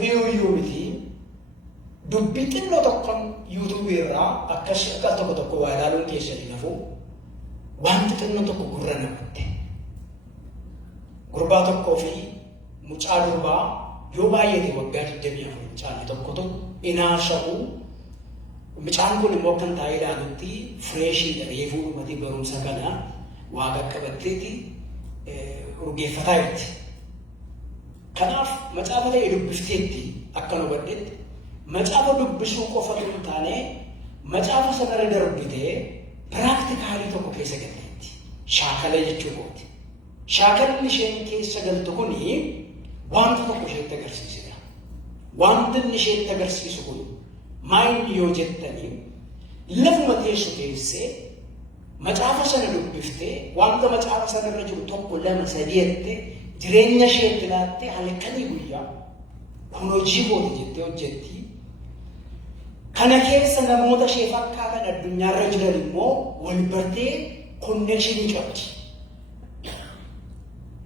Miti dubbitin lo tokkon YouTube irraa akkas tokko waa ilaaluun keessatti nafu wanti xinnoo tokko gurra namatte gurbaa tokkoo fi mucaa durbaa yoo baay'ate waggaa 24 mucaan tokkotu inaasha'u mucaan kun immoo kan taa'ee ilaalutti fireeshii reefuu dhumati barumsa kana waa qaqqabatteeti urgeeffataa jirti. Kanaaf macaafa ta'e dubbifteetti akka nu badhetti macaafa dubbisuu qofatu hin taane macaafa sanarra darbitee piraaktikaalii tokko keessa galteetti. Shaakala jechuudha. Shaakalli isheen keessa galtu kuni wanta tokko isheetti agarsiisudha. Wanti inni isheetti agarsiisu kun maayini yoo jettanii lafuma teessu keessee macaafa sana dubbiftee wanta macaafa sanarra jiru tokko lama sadii jettee jireenya isheetti laattee halkanii guyyaa kun hojii kooti jettee hojjetti. Kana keessa namoota ishee fakkaatan addunyaarra jiran immoo wal bartee konnekshinii qabdi.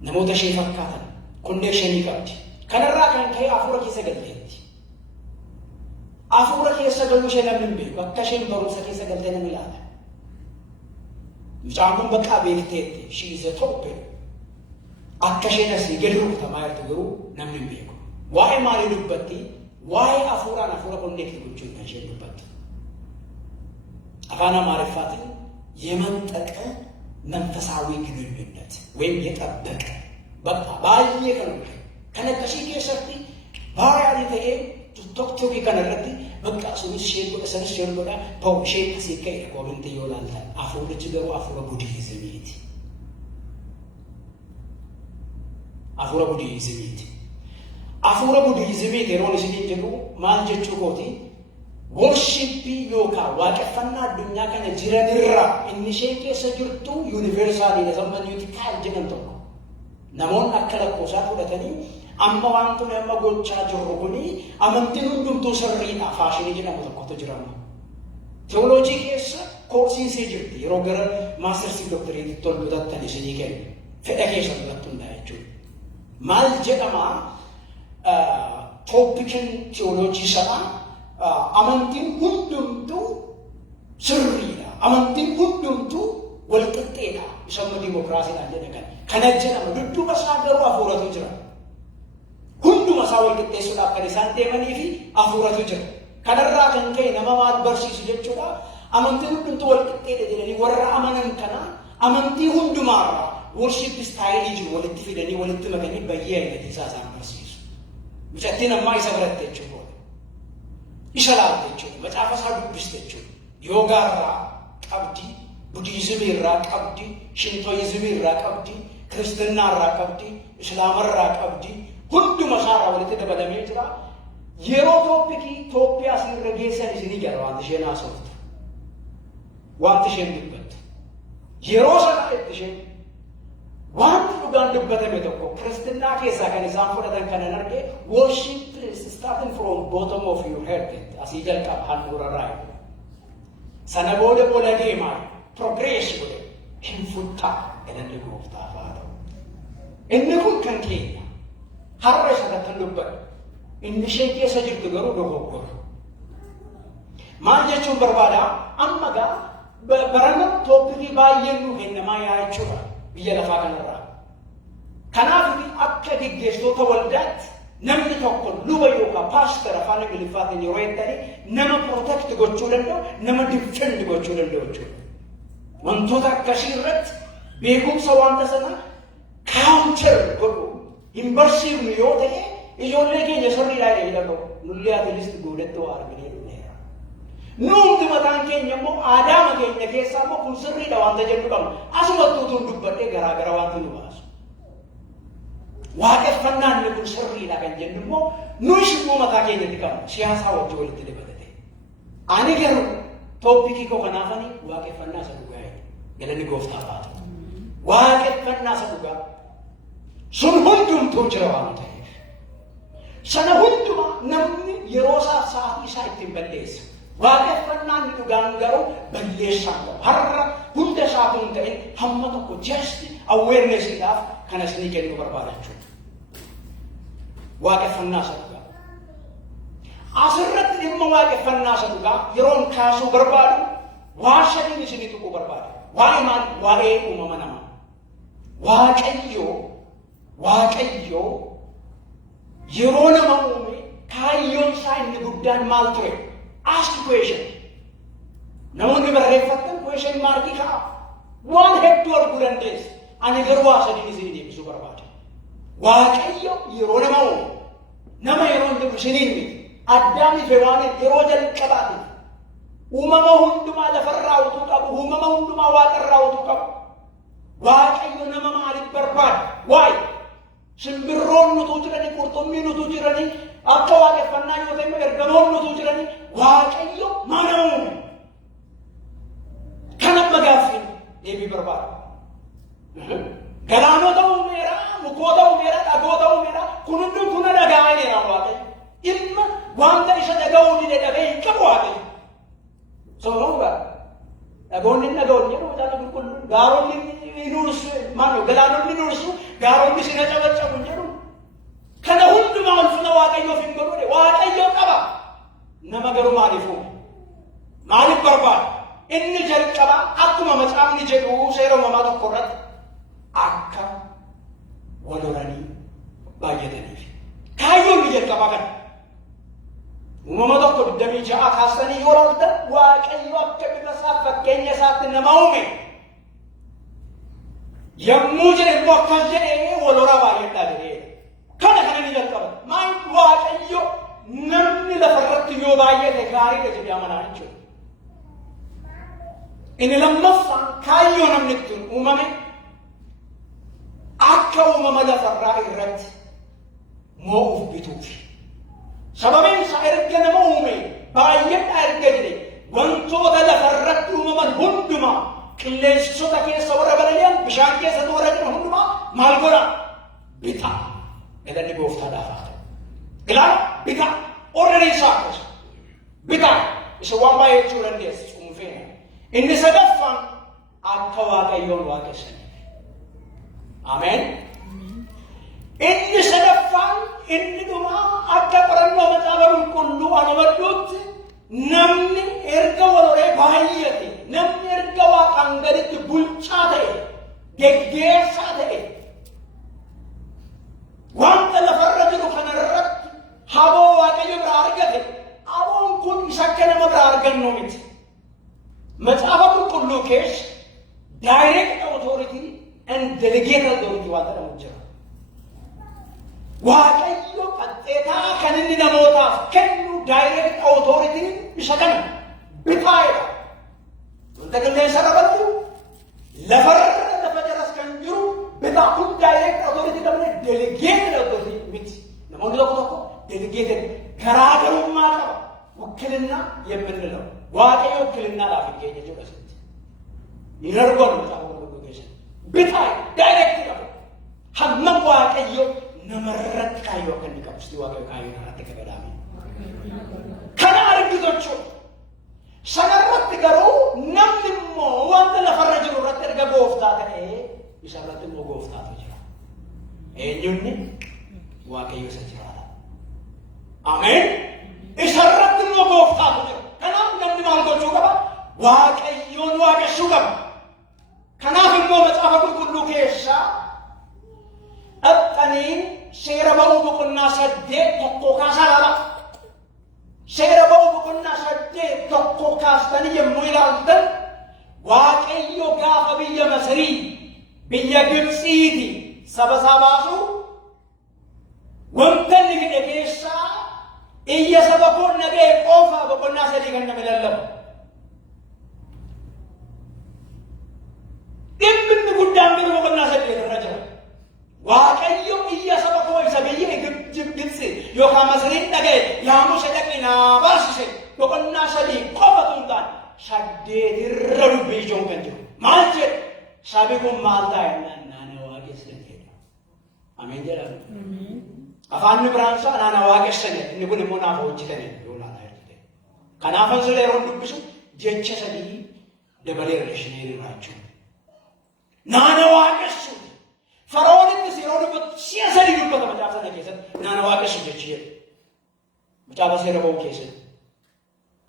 Namoota ishee fakkaatan konnekshinii qabdi. Kanarraa kan ka'e hafuura keessa galteetti. Hafuura keessa galuu ishee namni hin beeku. Akka isheen barumsa keessa galtee namni ilaala. Mucaan kun bakka beekteetti. She is a top. Akka isheen asii gadi rukutamaa jirtu garuu namni hin beeku. Waa'ee maalii dubbatti? Waa'ee hafuuraan hafuura konneekti gochuun kan isheen dubbattu. Afaan Amaariffaatiin የመንጠቀ መንፈሳዊ ግንኙነት ወይም የጠበቀ በቃ ባየ ከነቀሺ keessatti baay'ee ta'ee tokkotti kanarratti bakka sunis sheen godha pawshee siikee koomenti yoo laaltan hafuurichi garuu hafuura budiizimiiti. Hafuura budiizimiiti. Hafuura budiizimiiti yeroo isin jedhu maal jechuu kooti? Worshipii yookaan waaqeffannaa addunyaa kana jiranirra inni ishee keessa jirtu yuuniversaalii zammaniyuuti kan jedhan tokko. Namoonni akka lakkoofsaa fudhatanii amma wantoonni amma gochaa jirru kuni amantiin hundumtuu sirriidha faashinii jedhamu tokkotu jiramu. Teoloojii keessa koorsiisee jirti yeroo gara maastersii dooktareetti tolbutattani isinii kennu fedha keessa irratti hundaa jechuudha. Maal jedhama tooppikiin teoloojii sanaa amantiin hundumtuu sirriidha. Amantiin hundumtuu walqixxeedha. Isaan dimokiraasiidhaan jedhan kana jedhama dudduuba isaa garuu hafuuratu jira. Hunduma isaa walqixxeessuudhaaf kan isaan deemanii fi hafuuratu jira. Kanarraa kan ka'e nama maal barsiisu jechuudha. Amantiin hundumtuu walqixxeedha jedhanii warra amanan kana amantii hundumaarraa worship istaayilii jiru walitti fidanii walitti makanii baay'ee ayyatiisaa isaan barsiisu. Mucattiin ammaa isa biratte jechuudha. Isa laalte jechuudha. Macaafa isaa dubbiste jechuudha. Yoogaarraa qabdi, budiizimiirraa qabdi, shintoizimiirraa qabdi, kiristaanaarraa qabdi, islaamarraa qabdi. Hunduma isaarraa walitti dabalamee jira. Yeroo tooppikii Itoophiyaa isinirra geessan isinii jira wanti isheen haasoftu. Wanti isheen dubbattu. Yeroo sana itti isheen wanti dhugaan dubbatame tokko kiristaanaa keessaa kan isaan fudhatan kanan argee worship starting from bottom of your head asii jalqaba handhuurarraa sana booda bola deemaa progress godhe hin futtaa jedhan gooftaaf haa ta'u. Inni kun kan keenya har'a isa kan dubbatu inni ishee keessa jirtu garuu dogoggora. Maal jechuun barbaada amma gaa barana tooppikii baay'een nu kennamaa yaa jechuudha. Biyya lafaa kanarraa. Kanaaf akka gaggeessitoota waldaatti namni tokko luba yookaan paastara afaan Ingiliffaatiin yeroo jettanii nama protect gochuu danda'u, nama defend gochuu danda'u jechuudha. Wantoota akkasii irratti beekumsa wanta sana counter godhu hin barsiifnu yoo ta'e ijoollee keenya sirriidhaa jedhamu nullee atiilisti goodatti waa arginee dhufneera. Nuumti mataan keenya immoo aadaama keenya keessaa immoo kun sirriidha wanta jennu qabna. Asumatti utuun dubbadhee garaagara wanti nu baasu. Waaqeffannaan inni kun sirriidha kan jennu immoo nuyi shibboo mataa keenyatti qabna. Siyaasaa wajjin walitti dabalate. Ani garuu tooppikii koo kanaafanii waaqeffannaa isa dhugaa jedhu. Galanni gooftaaf haa ta'u. Waaqeffannaa isa dhugaa. Sun hundumtuu jira waan ta'eef. Sana hunduma namni yeroo isaaf sa'aatii isaa ittiin balleessa. Waaqeffannaan inni dhugaan garuu balleessaa qabu. Har'a hunda isaatu hin ta'in hamma tokko just awareness-idhaaf kan isinii kennuu barbaada jechuudha. Waaqeffannaa isa dhugaa. asirratti dhimma waaqeffannaa isa dhugaa yeroon kaasuu barbaadu waa shaniin isinii tuquu barbaadu. Waa'ee maal? Waa'ee uumama namaa. Waaqayyo yeroo nama uume kaayyoon isaa inni guddaan maal ture? Ask question. Namoonni barreeffatan question maarkii ka'a. Waan hedduu arguu dandeessa. Ani garuu waa sadiin isinii deebisuu barbaada. Waaqayyo yeroo nama uume nama yeroo inni isiniin miti. Addaamii fi Hewaanin yeroo jalqabaatiif uumama hundumaa lafarraa utuu qabu, uumama hundumaa waaqarraa utuu qabu. Waaqayyo nama maaliif barbaada? Waa'ee simbirroon nutuu jiranii, qurxummiin nutuu jiranii, akka waaqeffannaa yoo ta'e ergamoon nutuu jiranii, Waaqayyo mana uume. Kan amma gaaffiin deebii barbaada. Galaanota uumeera, mukoota uumeera, dhagoota uumeera, kun hunduu kuna dhaga'aniira Waaqayyo. Ilma wanta isa dhaga'uu ni dadhabee hin qabu Waaqayyo. Sooroma dhagoonni hin dhaga'u jedhu macaafa qulqulluun gaaronni nuursu maal galaanonni nuursu gaaronni sina cabaccabu jedhu kana hundumaa ulfina Waaqayyoof hin godhuudha. Waaqayyo qaba. Nama garuu maaliif uume? Maaliif barbaada? Inni jalqaba akkuma macaafni jedhu seera uumamaa tokko irratti akka wal horanii baay'ataniif. Kaayyoon ni jalqabaa kana. Uumama tokko 26 kaastanii yoo ilaaltan Waaqayyo akka bifa isaa fakkeenya isaatti nama uume. Yommuu jedhe immoo akkas jedhee wal horaa baay'adhaa jedhee. Kana ni jalqaba. Maal Waaqayyo namni lafarratti yoo baay'ate gaariidha jedhee amanaa jechuudha. Inni lammaffaan kaayyoo namni ittiin uumame akka uumama lafarraa irratti moo'uuf bituufi. Sababiin isaa erga nama uume baay'eedhaa erga jedhe wantoota lafarratti uumaman hundumaa qilleensota keessa warra balali'an bishaan keessatti warra jiran hundumaa maal godha? Bita. Galanni gooftaadhaaf haa ta'u. Gilaan bita. Orreen isaa akkas. Bita. Isa waan baay'ee jechuu dandeessa cuunfee. Inni sadaffaan akka Waaqayyoon waaqessaniif. Ameen. Inni sadaffaan inni dhumaa akka qorannoo macaafa qulqulluu anabadduutti namni erga wal horee baay'ate, namni erga waaqaan gaditti bulchaa ta'e, geggeessaa ta'e, wanta lafarra jiru kanarratti haboo Waaqayyo biraa argate, haboon kun isa akka nama biraa argannu miti. Macaafa qulqulluu keessa direct authority and delegated authority waan jedhamu jira. Waaqayyo qaxxeetaa kan inni namootaaf kennu direct authority isa kana bitaa'edha. Wanta qilleensa irra bal'u lafarra lafa jaras kan jiru bitaa kun direct authority qabne delegated authority miti. Namoonni tokko delegated garaagarummaa qaba. Wukkilinnaa የምንለው Waaqayyo wukkilinaadhaaf hin geenye jechuudha asitti. Hin argamu macaafa qulqulluu keessatti. Bitaa direct qaba. Hammam Waaqayyo namarratti kaayyoo akka inni qabu Waaqayyo kaayyoo irratti kabajame. Kana argitu jechuudha. Sanarratti garuu namni immoo wanta lafarra jiru irratti erga gooftaa ta'ee isa irratti immoo gooftaatu jira. Eenyuunni? Waaqayyo isa jiraata. Ameen. Isa irratti immoo gooftaatu jira. Kanaaf namni maal gochuu qaba? Waaqayyoon waaqessuu qaba. Kanaaf immoo macaafa qulqulluu keessaa dhaqanii seera ba'uu boqonnaa 8 tokko kaasaa laala. Seera ba'uu boqonnaa 8 tokko kaastanii yommuu ilaaltan Waaqayyo gaafa biyya Masrii biyya Gibxiiti saba isaa baasu wanta inni hidhe keessaa iyya saba kun nagee qofa boqonnaa 3 kan nama lallabu. Dhimmi guddaan garuu boqonnaa 8 irra jira. Waaqayyo iyya saba koo isa biyya Gibxi yookaan Masriin dhaga'e yaamusa dhaqinaa baasise boqonnaa 3 qofa tuntaan 8 irra dubbii ijoon kan jiru. Maal jedhu? Sabi kun maal taa'e naannoo waaqessan jedha. Ameen jedhama. Afaan Ibraansa naannoo waaqessan inni kun immoo naaf hojjetame yoo laata jirte. Kanaaf ansulee yeroo dubbisu jecha 3 dabalee reeshinee irraa jechuudha. Naannoo waaqessu Faraa'oonitti yeroo dubbatu si'a 3 dubbata macaafa sana keessatti naannoo waaqessu jechi jedhu. Caba Serabo Kese.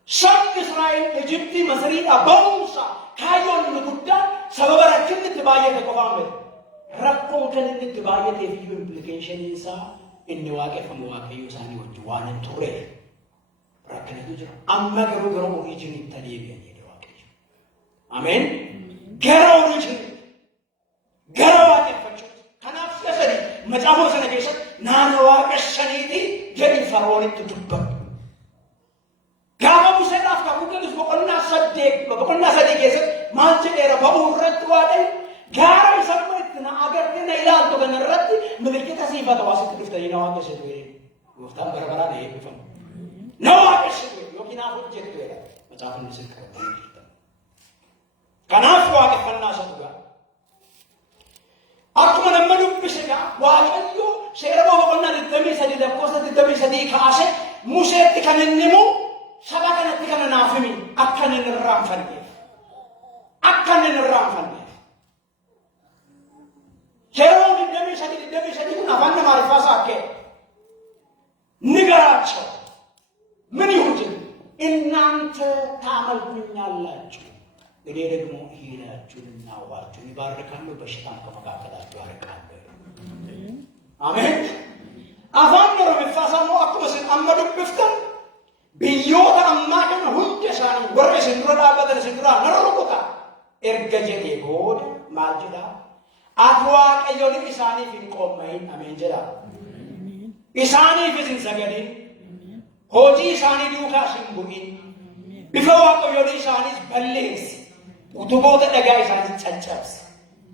Some Israel, Egypt, Masari, Abonsa, Kayon, Nukuta, Sabara, to buy the Kobame. Rakon can to buy it if you implication is in Nuaka from Waka use and you want and Ture. Rakan, Amagaru origin in Taliban. Amen. Gara origin. Gara what Kanaf Sasari, Majamos and Acation, Nanawa Sanity, Jerry Faroni to Tupper. Gama said after Google is Bokona Sadik, Bokona Sadik, Manchester, Babu Ratwade, Gara submit Nagar in a land to the Ratti, Medicita Siva was it if they know what to say. With that Barbara, no, I should looking out of Jet, but often is Kanaf walk at Panasa. Akuma Manu Pisaka, while you share about the Demisadi, the cost of the Demisadi Kase, Muset Tikanimo, Sabaka Tikan Afimi, Akan in the Ramfan. Akan in the Ramfan. Hero the Demisadi, Navana Marifasake, Nigaracho, Minihutin, in Nanta Tamal Punyalachu. The day of Mohira, Junawa, Junibarkando, Bashtan Kamaka, Amen. Amen. Avanda of Fasamo Akwas and Amadu Bifton, Biyota and Makan Hunkesan, Boris and Rodaba and Sindra, Naroka, Ergajani Board, Majida, Atwa, Ayoni Isani in Comain, Amenjela. Isani is in Sagadin, Hoji Sani Dukas in Bugin. Before Ayoni Isani's Belles. Utubo the guys and churches.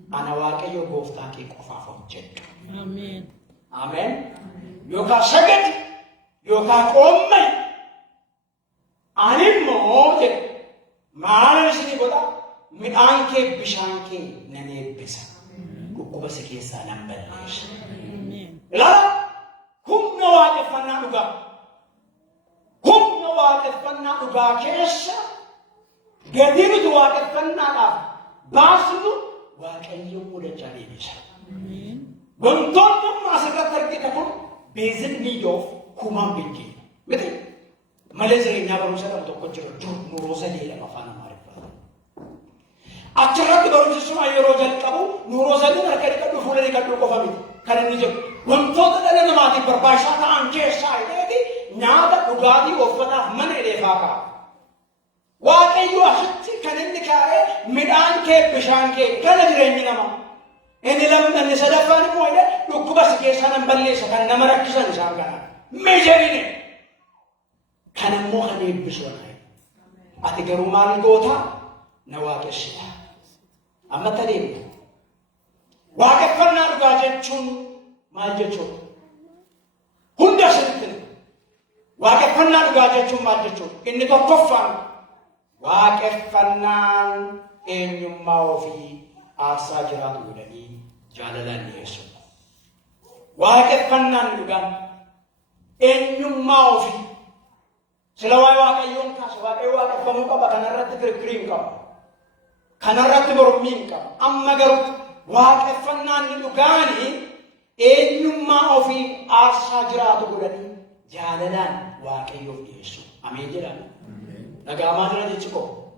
Anawaka you both taki kofa from check. Amen. Amen. You can second, you can omme. Animo, Maransi Goda, Mianke Bishanke, Nene Bisa. Kukubasiki Sanam Belish. La, whom no other Fananuga? Whom no other Fananuga Kesha? Gadimu to walk at Fanaka, Basudu, Wakayu would a challenge. When Tonto Massacre Kitapo, basic need of human being. With it, Malaysia never was able to control Nurosali and Afana Marifa. After the Barusha, Rosan Kabu, Nurosali and Karika to Fulani Katu Karanija. When Tonto and the Mati for Bashana and Jesai, now the Ugadi of Fana Mane Vaka. What are you can indicate Midanke, Pishanke, Canadian? And 11 and the Sadafan point, Lukubasication and Balis and Namarakisan Sangana. Major in it. Can Mohani Bishwan? At the Garuman Gota, Nawakashia. Amatalim. Wakafana Gajachun, Majachu. Hunda Satan. Wakafana Gajachun, Majachu. In the Tofan. Wakeffanan eenyummaa ofii aarsaa jiraatu godhanii jaalalaan dhiyeessu. Waaqeffannaan dhugaan eenyummaa ofii sila waa'ee Waaqayyoon kaasa Waaqayyo waaqeffamuu qaba kanarratti kirkiriin qaba. Kanarratti mormiin qaba. Amma garuu waaqeffannaan dhugaanii eenyummaa ofii aarsaa jiraatu godhanii jaalalaan Waaqayyoof dhiyeessu. Ameen jedhama. Nagamadra Chico.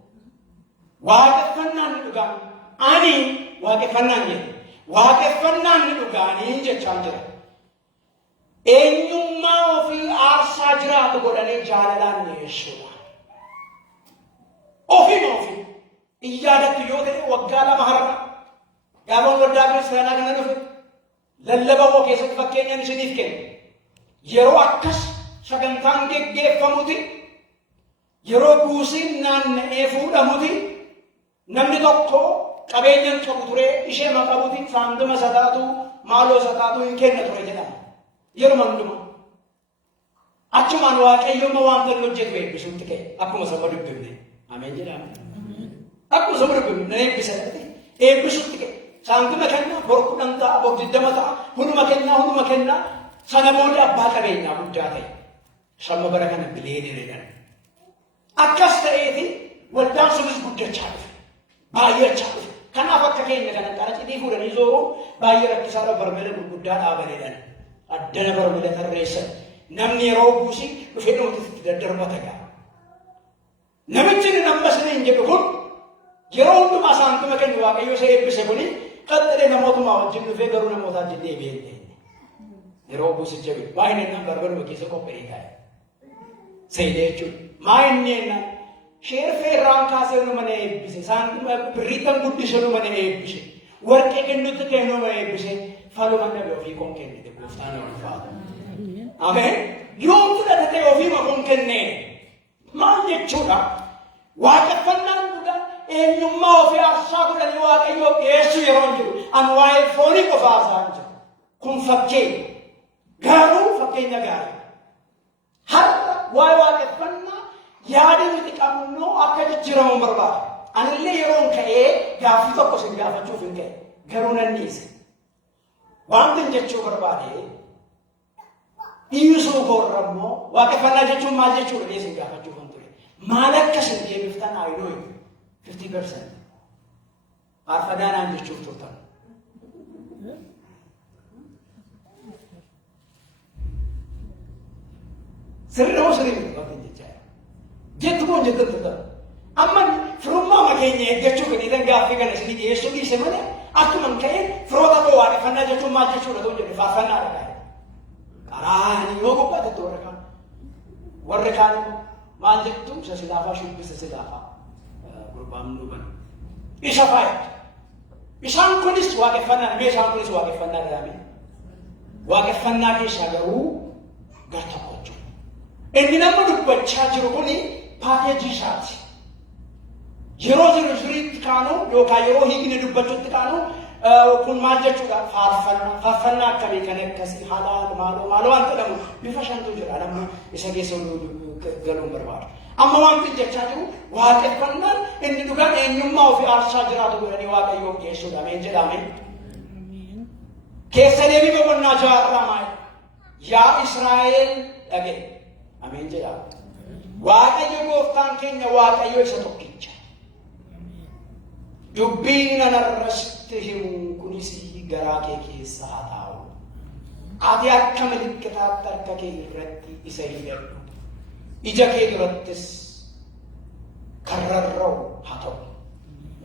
Wakafanan Lugan. Ani Wakafanan. Wakafanan Lugan in Jachandra. Enyuma of Arsajra to go to Jalalan Yeshua. Ofinofi. Iyada to Yoga, Wakala Mahara. Gabon Davis Ranagan. Lellaba Wokes of Kenyan Sinifke. Yeroakas, Sagantange gave Famuti. Yeroo buusin naanna'ee fuudhamuti namni tokko qabeenyan qabu ture ishee maqabuti saanduma sataatu maaloo sataatu hin kenna ture jedhama. Yeruma hunduma achumaan Waaqayyooma waan ta'e hojjetu eebbisuutti ka'e akkuma saba dubbifne. Ameen jedhama. Akkuma saba dubbifne eebbisatti eebbisuutti ka'e saanduma kenna bor 10 ta'a bor 20 ta'a hunduma kenna sana booda abbaa qabeenyaa guddaa ta'e sama bara kana bileeniidhaan. Akkas ta'eeti waldaan sunis guddachaa dhufe. Baay'achaa dhufe. Kanaaf akka keenya kana qaracitii fuudhanii zooruu baay'ee rakkisaadha barmeela gurguddaa dhaabaniidhaan. Addana barmeela tarreessan. namni yeroo buusi dhufee dhumatti daddarbata gaa namichi nammasni hin jedhu kun yeroo hundumaa saantuma keenya waaqayyo isa eebbise kuni qaxxalee namootuma wajjin dhufee garuu namootaa wajjin deebi'ee yeroo buusicha baay'inaan nan barbaadu keessa qophee'ee taa'e seedee jechuudha maayinneena sheerfee irraan kaasee nu mana eebbise saantuma birriitan guddise nu mana eebbise warqee kennutti kennu mana eebbise faluma nabi ofii kon kennite gooftaan ulfaatu ameen yoo fudhate ofii kon kennee maal jechuudha waaqeffannaan dhugaa eenyummaa ofii aarsaa godhanii waaqayyoo dhiyeessu yeroo jiru an waa'ee foonii qofaa isaan jiru kun fakkeenya garuu fakkeenya gaarii har'a waa'ee waaqeffannaa yaada nuti qabnu akka jijjiiramu barbaada anillee yeroon ka'ee gaaffii tokko sin gaafachuuf hin ka'e garuu nan dhiise wanti jechuu barbaade dhiisuu koorra immoo waaqeffannaa jechuun maal jechuudha dhiisin gaafachuuf hin ture maal akkasin deebiftan aayinoo 50% faarfadaanaan jechuuf turtan sirriimoo sirrii bakka jechaa jettu moo jettu turtan amma firummaa makeenya eeggachuu kan idan gaaffii kana isinii dhiyeessuu dhiise malee akkuman ka'e firoota koo waaqeffannaa jechuun maal jechuudha ta'uu jedhe faarfannaa dhagaa qaraanii yoo gubbaatatti warri kaan maal jettu isa silaafaa shubbisa silaafaa gurbaamnuu bana isa faayatu isaan kunis waaqeffannaa mee isaan kunis waaqeffannaa dhaame waaqeffannaa keessaa garuu gar tokkochu inni nama dubbachaa jiru kuni paakeejii isaati yeroo jiru siriitti kaanu yookaan yeroo hiikni dubbachuutti kaanu kun maal jechuudha faarfannaa akkamii kan akkasii haala maaloo waan jedhamu bifa shantu jira nama isa keessa galuun barbaadu amma wanti jechaa jiru waaqeffannaan inni dhugaan eenyummaa ofii aarsaa jiraatu godhanii waaqayyoof dhiyeessuudha ameen jedhame keessa deebii boqonnaa jaarraa maal yaa Israa'el dhage ameen jedhama waaqayyo gooftaan keenya waaqayyo isa tokkicha dubbiin anarrasitti himu kunis garaa kee keessa haa taa'u ati akka milikkitaatti harka kee irratti isa hidhadhu ija kee durattis karrarra'u haa ta'u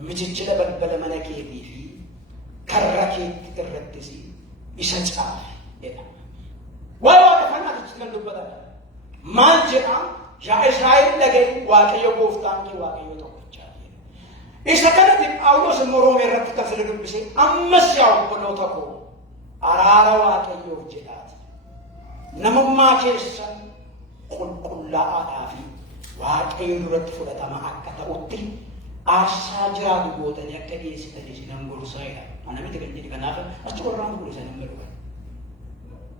michichila balbala mana keetii fi karra keetti irrattis isa caafi jedha waa'ee waaqeffannaa kan dubbatan maal jedha yaa Israa'el dhaga'i waaqayyo gooftaan kee waaqayyo tokkicha isa kanatti Phaawulos immoo Roomee irratti kan sirrii dubbise ammas yaa obboloota koo araara waaqayyoof jedhaati namummaa keessan qulqullaa'aadhaa fi waaqayyo duratti fudhatama akka ta'utti aarsaa jiraatu gootanii akka dhiyeessitanii isinan gorsaa'edha ana miti kan jedhi kanaaf achi warraan fuudhe san hin midhugan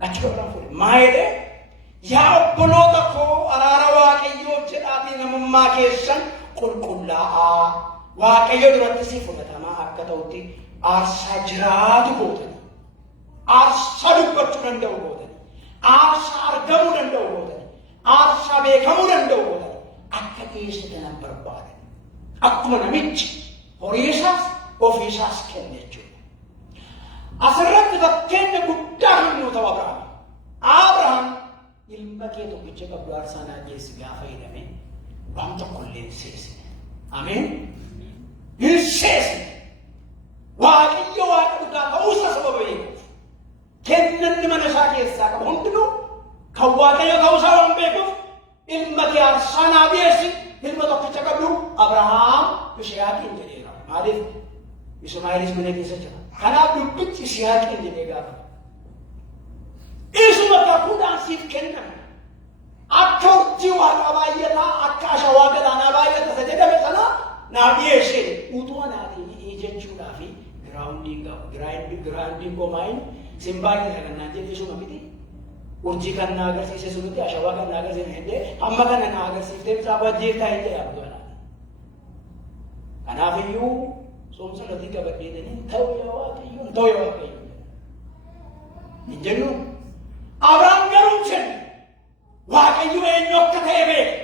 achi warraan fuudhe maayedhe yaa obboloota koo araara waaqayyoof jedhaati namummaa keessan qulqullaa'aa waaqayyo duratti si fudhatamaa akka ta'utti aarsaa jiraatu gootanii aarsaa dubbachuu danda'u gootanii aarsaa argamuu danda'u gootanii aarsaa beekamuu danda'u gootanii akka dhiyeessitanan barbaadan akkuma namichi horiisaas ofiisaas kenne jechuudha asirratti fakkeenya guddaa himnuu ta'u Abrahaam ilma kee tokkicha qabdu aarsaa naa dhiyeessi gaafa jedhame waan tokkollee hin seesine ameen hin seesine waaqayyo waaqa dhugaa ta'uusaa sababa beekuuf kennanni mana isaa keessaa qabu hundinuu kan waaqayyo ta'uusaa waan beekuuf ilma kee aarsaa naa dhiyeessi ilma tokkicha qabdu Abrahaam Yisihaaqiin jedheera maaliif Ismaa'iilis mana keessa jira kanaaf dubbichi Yisihaaqiin jedhee gaafa isuma kakuudhaan siif kenname akka urjii waaqa baay'ataa akka ashawaa galaanaa baay'ata isa jedhame sana naa dhiyeessee utuu anaatii jechuudhaa fi giraawundiin qomaayin sin baay'ata kan naan jedhe isuma miti urjii kan na agarsiise sunitti ashawaa kan na agarsiise hindee hamma kana na agarsiiftee bisaa wajjeettaa hin jedhe abduu anaa kanaaf iyyuu soomsa latii qabadheedanii ta'u yaa waaqayyoon ta'u yaa waaqayyoon hin jennu Abrahaam garuu jenne waaqayyo eenyu akka ta'e beeke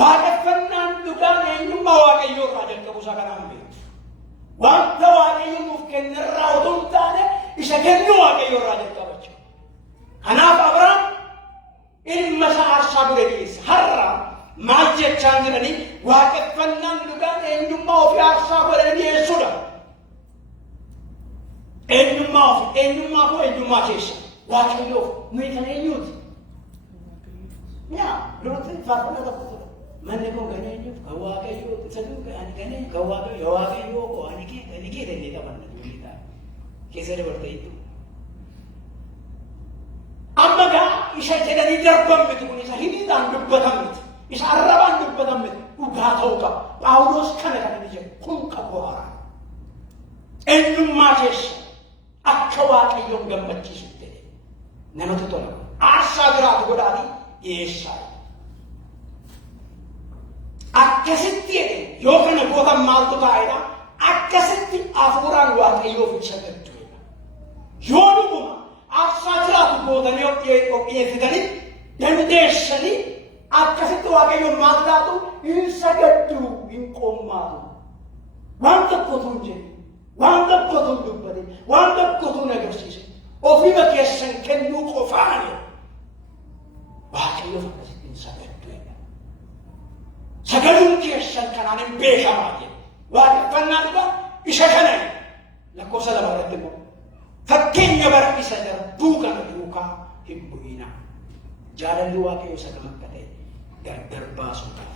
waaqeffannaan dhugaan eenyummaa waaqayyoo irraa jalqabuusaa kanaan beeku wanta waaqayyo nuuf kenne irraa otoo hin taane isa kennu waaqayyo irraa jalqabachuu kanaaf Abrahaam المسار صابريس هرّا ما جتشانجرني واقف فنان لقان إنما في صابرني سودا إنما كيس واقف يوف ميكان يوت يا لوت فاقنا تقول من نقول كني يوف كواقف يوف تسلم كأني كني كواقف يوف وأني كي تني تمام نقولي كيسر برتايتو أما كا إيشا جدني دربام بتقولي سهيني دان دبتامت إيشا عربان دبتامت وقاطوكا باولوس كنا نيجي كون كبوارا إنما كيس أكواك يوم جمتي سوتة نمت تونا أشادرات غداري إيشا أكسيتي يوكنا بودا مالتو كايدا أكسيتي أفوران واقع يوفي شكرتوينا يومكما أشادرات بوداني يفيدني دندشني أكسيتي واقع يوم مالتاتو إنسكتو إنكوماتو وانتا كتونجي وانتا كتون دبادي وانتا كتون نغرسيس وفيما كيسن كنو قفاني واقع يوفي إنسكتوينا سكرون كيسن كنانين بيشا ماجي واقع فنانبا إشكنين لكوسا لبردمو فكين يبرق إسادر دوكا هبوينا جارن دواكي يسكمك كتين در باسوكا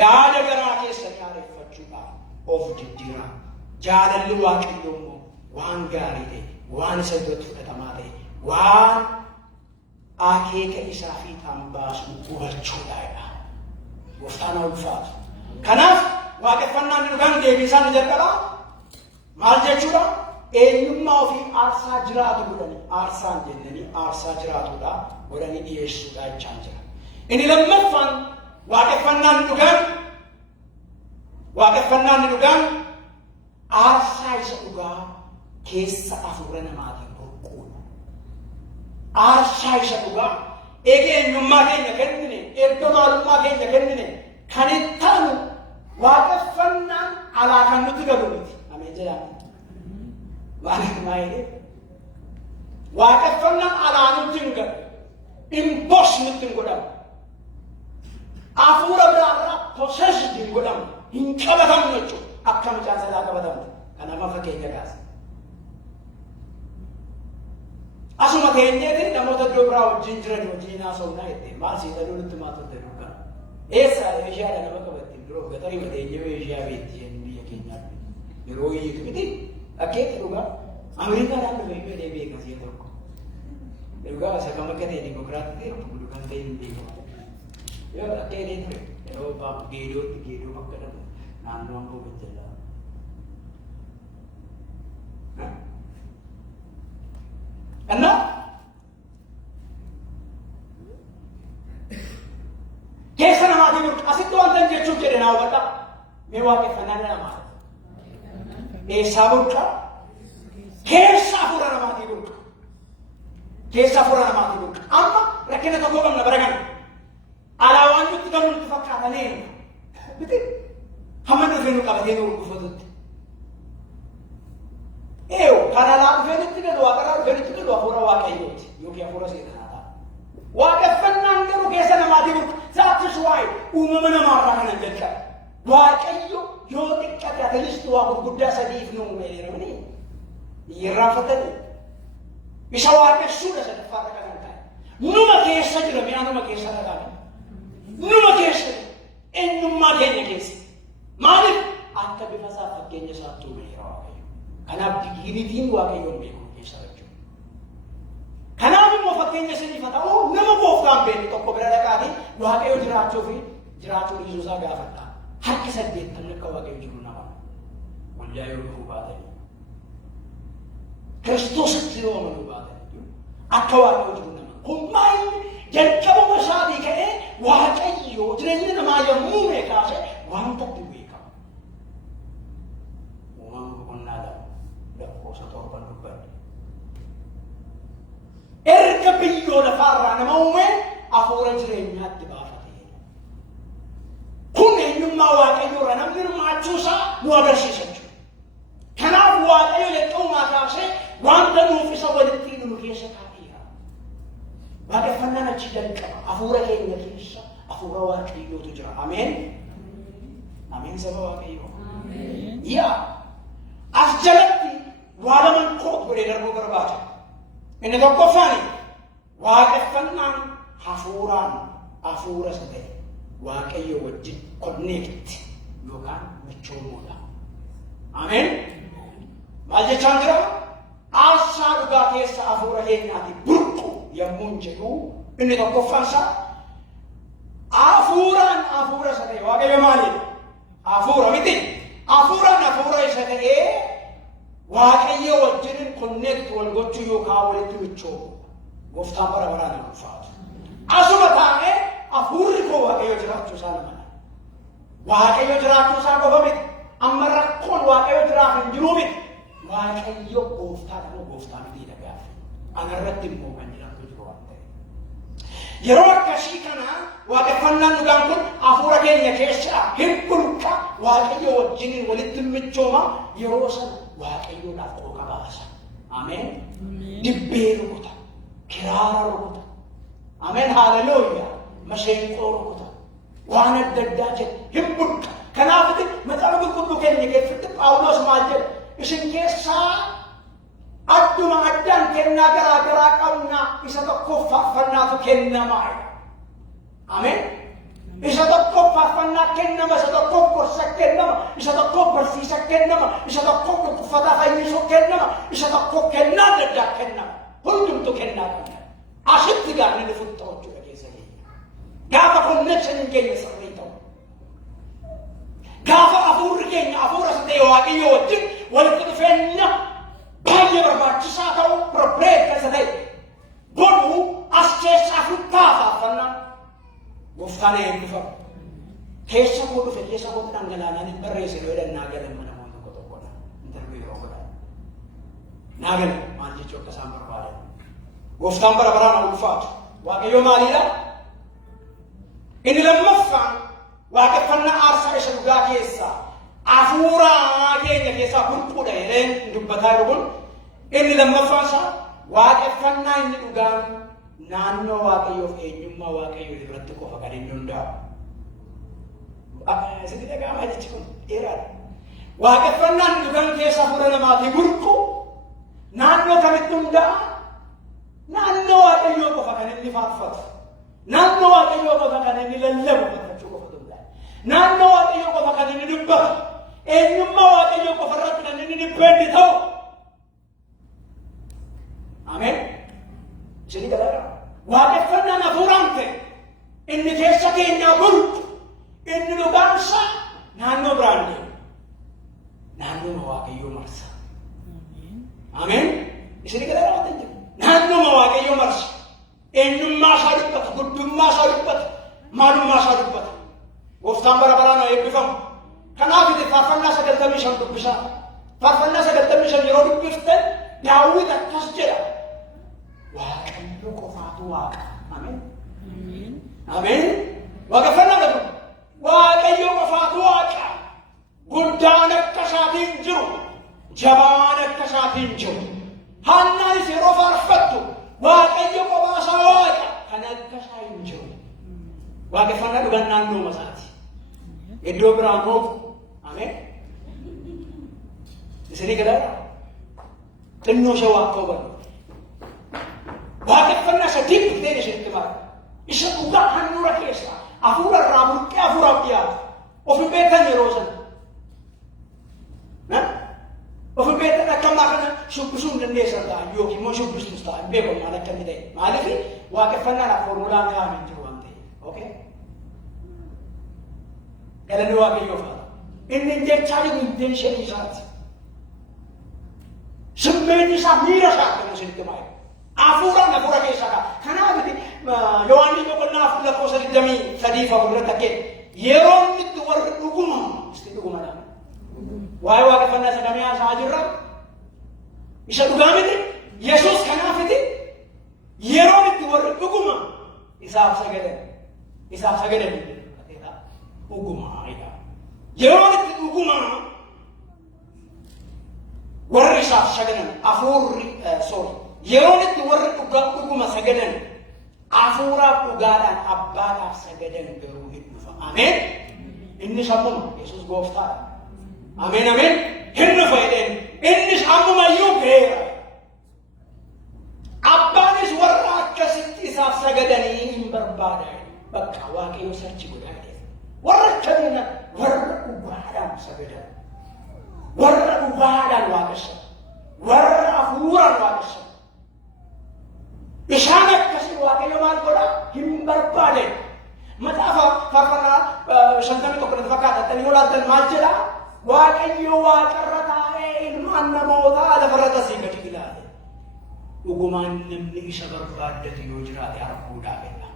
yaada garaa keessa yaadeffachuudhaaf of jijjiiraa jaalalli waaqayyoo immoo waan gaarii ta'e waan isa duratti fudhatamaa ta'e waan akeeka isaa fiixaan baasu hubachuudhaadha. Gooftaan ulfaatu. Kanaaf waaqeffannaan dhugaan deebisaan jalqabaa maal jechuudha? Eenyummaa ofii aarsaa jiraatu godhanii aarsaan jennanii aarsaa jiraatudha godhanii dhiyeessuudha jechaan jira. Inni lammaffaan waaqeffannaan dhugaan aarsaa isa dhugaa keessa hafuura namaatiin burquudha. Aarsaa isa dhugaa eega eenyummaa keenya kennine erga maalummaa keenya kennine kan itti aanu waaqeffannaan alaa kan nutti galu miti. Ameen jedhama. waaqeffannaan alaa nutti hin galu imbos nutti hin godhamu. Afuura biraarraa possessed hin godhamu hin qabatamu jechuudha. Akka mucaan salaa qabatamte kanaaf fakkeenya kaasa. Asuma teenyeeti namoota iddoo biraa wajjin jiran wajjin haasofnaa jettee maal siidhanuu nutti maatotte dhugaa. Eessaa Eeshiyaadha nama qabatte biroo gatarii madeenyee Eeshiyaa beetti biyya keenyaatti yeroo iyyitu miti akkeetti dhugaa. Ameerikaadhaan dhufe imeedee beekasii tokko. Dhugaa isa kam akka ta'e dimokiraatii ta'e dhugu kan ta'e hin beekamu. Yoo akkeetii ture yeroo geedoo bakka dhabu naannoo amboo gajjallaa. Kanaaf keessa namaatii burqa asitti wanta jechuuf jedhe naa hubadha. Mee waaqeffannaan namaa eessaa burqa? Keessa hafuura namaatii burqa. Keessa hafuura namaatii burqa. Amma rakkina tokko qabna bara kana. Alaa waan nutti galu nutti fakkaatanii biti hamma dhufee nu qabatee nu urgufatutti. Kan alaa dhufee nutti galu waaqarraa dhufee nutti galu hafuura waaqayyooti yookiin hafuura seexanaa. Waaqeffannaan garuu keessa namaatii burqa. Zaattis waa'ee uumama namaarraa kanan jalqabe. Waaqayyo yoo xiqqate atalisti waa gurguddaa sadiif nu uumeeramanii irraanfatanii isa waaqessuudha sadaffaarra kanan ta'e. Numa keessa jira mi'a numa keessa dhagaame. Numa keessa eenyummaa keenya keessa. Maaliif akka bifa isaa fakkeenya isaatti uumeera waaqayyo. Kanaaf digiriitiin waaqayyoon beekuu keessa jechuudha. Kanaaf immoo fakkeenya isiniif haa ta'u nama gooftaan beekne tokko bira dhaqaatii waaqayyo jiraachuu dhiisuu isaa gaafadha. Harki 8 akka waaqayyo jiru nama guyyaa yoo dhufuu baatanii Kiristoositti yoo amanuu baatanii akka waaqayyo jiru nama kun maal jalqabuma isaatii ka'ee waaqayyo jireenya namaa yommuu beekaase wanta itti beekamu. Uumama boqonnaadhaan lakkoofsa 7 dubbadhe. Erga biyyoo lafaarraa nama uume hafuura jireenyaatti baafate. Kun eenyummaa waaqayyoorra namni hirmaachuusaa nu agarsiisa jechuudha. Kanaaf waaqayyo jalqabumaa kaasee wanta nuuf isa walitti hidhu keessa kaa'eera. waaqeffannaan achi jalqaba. Hafuura keenya keessa hafuura waaqayyootu jira. Ameen. Ameen saba waaqayyoo. Yaa as jalatti waa laman koot godhee darbuu barbaada. Inni tokkoffaan waaqeffannaan hafuura isa ta'e waaqayyo wajjin connect yookaan michoomuudha. Ameen. Maal jechaan jira? Aasaa dhugaa keessa hafuura keenyaati burqu yommuu jedhu inni tokkoffaan isaa hafuura isa ta'e waaqayyo maaliidha? Hafuura miti. Hafuura isa ta'e waaqayyo wajjin connect wal gochuu yookaan walitti michoomu. Gooftaan bara baraan ulfaatu. Asuma taa'ee hafuurri koo waaqayyo jiraachuu isaa nama. Waaqayyo jiraachuu isaa qofa miti. Amma rakkoon waaqayyo jiraaf hin jiru miti. Waaqayyo gooftaa miti dhagaaf. Anarratti immoo kan jiraatu jiru waan ta'eef. Yeroo akkasii kana waaqeffannaan dhugaan kun hafuura keenya keessaa hin burqa waaqayyo wajjin walitti michooma. Yeroo sana waaqayyoodhaaf qooqa baasa. Ameen. Dibbee rukuta. Kiraara rukuta. Ameen. Haalelooyaa. Masheenqoo rukuta. Waan adda addaa jedhe hin burqa. Kanaafiti maxaafa qulqulluu keenya keessatti Phaawulos maal jedha? Isin keessaa adduma addaan kennaa garaa qabna isa tokkoof faarfannaatu kennamaa. Ameen. Isa tokkoof faarfannaa kennama, isa tokkoof gorsa kennama, isa tokkoof barsiisa kennama, isa tokkoof dhukkubsataa fayyisuu kennama, isa tokkoof kennaa adda addaa kennama. Hundumtu kennaa qabna. Asitti gaafni dhufuun ta'uu keessa keenya. Gaafa connection keenya sirrii ta'u. Gaafa hafuurri keenya hafuura isa ta'e waaqayyo wajjin walitti dhufeenya baay'ee barbaachisaa ta'u probreed keessa ta'e godhuu as keessaa furtaa faarfannaa gooftaan eebbifamu. Keessa koo dhufe keessa koo dhangalaanaan hin barreesse yoo jedhan galan mana moo tokkodha. Interview yeroo godhan. Galan maal jechuu akka isaan barbaadan. Gooftaan bara baraan ulfaatu. Waaqayyo maaliidha? Inni lammaffaan waaqeffannaa aarsaa isa dhugaa keessaa hafuura keenya keessaa burquudha jedheen dubbataa jiru kun inni lammaffaan isaa waaqeffannaa inni dhugaan naannoo waaqayyoof eenyummaa waaqayyoo irratti qofa kan inni hundaa'u. Sitti dhaga'amaa jechi kun dheeraadha. Waaqeffannaa inni dhugaan keessa hafuura namaatii burqu naannoo kamitti hundaa'a? Naannoo waaqayyoo qofa kan inni faarfatu. Naannoo waaqayyoo qofa kan inni lallabu jechuu qofa hundaa'e. Naannoo waaqayyoo qofa kan inni dubbatu. Eenyummaa waaqayyoo qofa irratti kan inni dibbeetti ta'u. Ameen. Isinii galaadha. Waaqeffannaan hafuuraan ta'e inni keessa keenyaa burqu inni dhugaansa naannoo biraan deemu. Naannooma waaqayyoo marsa. Ameen. Isinii galaadha waan ta'e jiru. Naannooma waaqayyoo marsa. Eenyummaa isaa dubbata, guddummaa isaa dubbata, maalummaa isaa dubbata. Gooftaan bara baraan eebbifamu. Kanaaf itti faarfannaa 95 dubbisaa. Faarfannaa 95 yeroo dubbifte Daawit akkas jedha. Waaqayyo qofaatu waaqa. Ameen. Ameen. Waaqeffannaa godhu. Waaqayyo qofaatu waaqa. Guddaan akka isaatiin jiru. Jabaan akka isaatiin jiru. Haannaanis yeroo faarfattu waaqayyo qofaasaa waaqa. Kan akka isaa hin jiru. Waaqeffannaa dhugaan naannoo isaati. Iddoo biraan moofu. Ameen. Isinii galaadha. Xinnoo ishee waa ta'uu barbaadu. Waaqeffannaa isa dibbitee isheetti maara. Isa dhugaa handhuura keessa hafuura irraa burqee hafuuraaf dhiyaatu. Ofi beektan yeroo sana. Ofi beektan akkamaa kana shubbisuu hin dandeessan ta'a yookiin immoo shubbistus ta'a hin beekamu maal akka inni ta'e. Maaliif waaqeffannaadhaaf formulaan kaa'amee jiru waan ta'eef. Okay? Galanni waaqayyoo fa'a. Inni jechaa jiru intention isaati. Simmeenyi isaa miira isaa kan isinitti maa'e. Hafuura keessaa qaba. Kanaaf Yohaannis boqonnaa 4:23 irratti akka yeroo inni itti warri dhuguma itti dhugumadhaan. Waa'ee waaqeffannaa isa kamii haasa'aa jirra? Isa dhugaa miti. Yesuus kanaafiti yeroo itti warri dhuguma isaaf sagadan. Isaaf sagadan dhuguma. Yeroo itti dhuguma warri isaaf sagadan hafuurri yeroo itti warri dhuguma sagadan Afura dhugaadhaan abbaadhaaf sagadan garuu hin dhufa. Ameen. Inni sammuma Yesuus gooftaadha. Ameen ameen. Hin dhufa jedheen innis ammumayyuu ga'eera. Abbaanis warra akkasitti isaaf sagadanii hin barbaada. Bakka Waaqayyo sarchi godhaa jedhe. Warra akkamiina warra dhugaadhaan sagadan. Warra dhugaadhaan waaqessan. Warra hafuuraan waaqessan. Isaan akkasii Waaqayyo maal godhaa hin barbaade. Maxaafa faarfannaa 51 fakkaatattanii olaantan maal jedhaa? Waaqayyo waaqarra taa'ee ilmaan namootaa lafarra tasii gadi ilaale. Dhugumaan namni isa barbaaddatu yoo jiraate arguudhaaf jenna.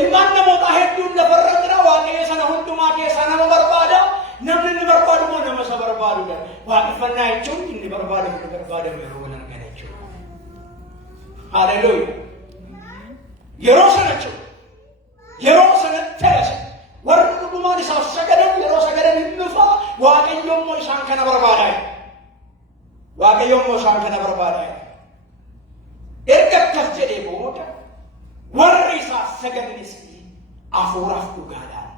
Ilmaan namootaa hedduun lafarra jira. Waaqayyo sana hundumaa keessaa nama barbaada. Namni inni barbaadu moo nama isa barbaadudha. Waaqeffannaa jechuun inni barbaadamu yeroo wal argan jechuudha. Haleluuyaa. Yeroo sana jechuudha. Yeroo sanatti ta'e warri dhugumaan isaaf sagadan yeroo sagadan hin dhufa. Waaqayyo immoo isaan kana barbaada. Waaqayyo immoo isaan kana barbaada. Erga akkas jedhee booda warri isaaf sagadanis hafuuraaf dhugaadhaan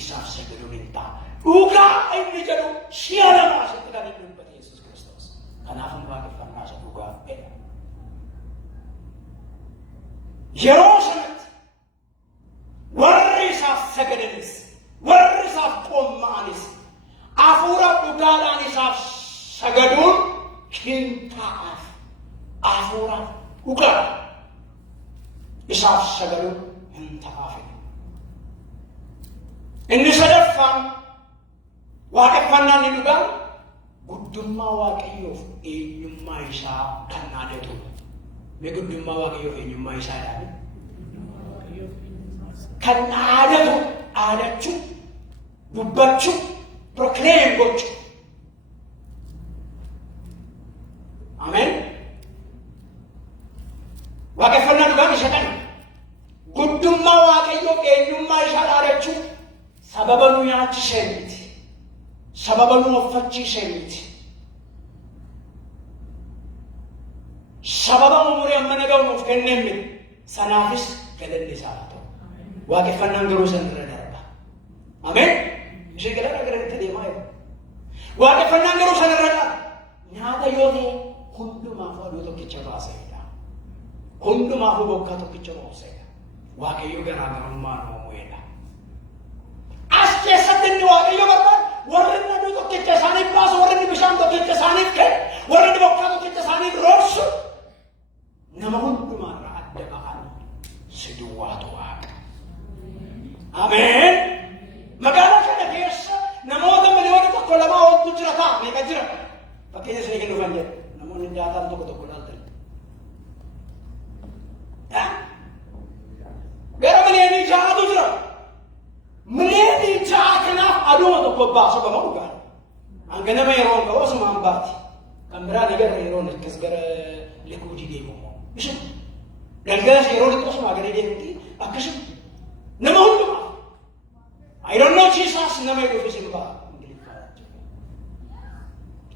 isaaf sagaduun hin ta'a. Dhugaa inni jedhu si'a lama asitti kan inni dubbate Yesuus Kiristoos. Kanaaf waaqeffannaa isa dhugaa jedha. Yeroo sanatti warri isaaf sagadanis warri isaaf qomma'anis hafuuraaf dhugaadhaan isaaf sagaduun hin ta'aaf. Hafuuraaf dhugaadhaan isaaf sagaduun hin ta'aaf. Inni sadaffaan waaqeffannaan ni dhugaa guddummaa Waaqayyoof eenyummaa isaa kan aadatu. Mee guddummaa Waaqayyoof eenyummaa isaa ilaali. Kan aadatu aadachuu, dubbachuu, proclaim gochuu. Ameen. Waaqeffannaan dhugaan isa kana. Guddummaa Waaqayyoof eenyummaa isaa aadachuu sababa nu nyaachisee miti. Sababa nu uffachiisee miti. Sababa umurii amma nagaa nuuf kennee miti. Sanaafis galanni isaa haa ta'u. Waaqeffannaan garuu sanirra darba. Ameen. Ishee galanaa galatti deemaa jiru. Waaqeffannaan garuu sanirra darba. Nyaata yoo ta'e hundumaafuu aduu tokkicha baaseedha. Hundumaafuu bokkaa tokkicha baaseedha. Waaqayyo garaagarummaa uumeedha. As keessatti inni Waaqayyo barbaada. Warri inni aduu tokkicha isaaniif baasu, warri inni bishaan tokkicha isaaniif kennu, warri inni bokkaa tokkicha isaaniif roobsu. Nama hundumaarraa adda ba'an si duwwaatu Waaqa. Ameen. Magaalaa kana keessa namoota miliyoona 1-2 oltu jira ta'a. Meeqa jira? Fakkeenya isin kennu kan jedhu. Namoonni daataan tokko laaltan. Gara miliyoonii 6tu jira. Miliyoonii 6 kanaaf aduuma tokko baasu gama dhugaa. Hanga nama yeroo hin qabu asumaan baati. Kan biraa ni gara yeroo akkas gara likuutii deemu. Bishaan galgalas yeroo liqii asumaa gadi deemutti akkasuma nama hundumaa. I don't know Jesus nama hedduufis hin ba'a.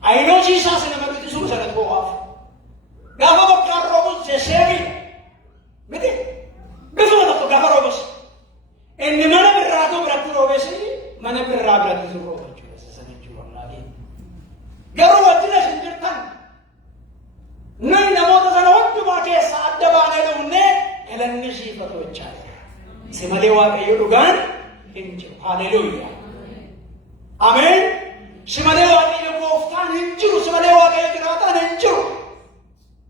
I know Jesus nama hedduutti sun sana bo'aaf. Gaafa bokkaan roobus jeseemi. Miti bifuma tokko gaafa roobus. Inni mana birraatu biratti roobesi mana birraa biratti sun rooba jechuudha. Sana jechuudha laafii. Garuu wajjina isin jirtan. Nuyi namoota sana hundumaa keessaa adda baanee dhumnee galanni siifatu jechaa jira. Si malee Waaqayyo dhugaan hin jiru. Haleluuyaa. Ameen. Si malee Waaqayyo gooftaan hin jiru. Si malee Waaqayyo jiraataan hin jiru.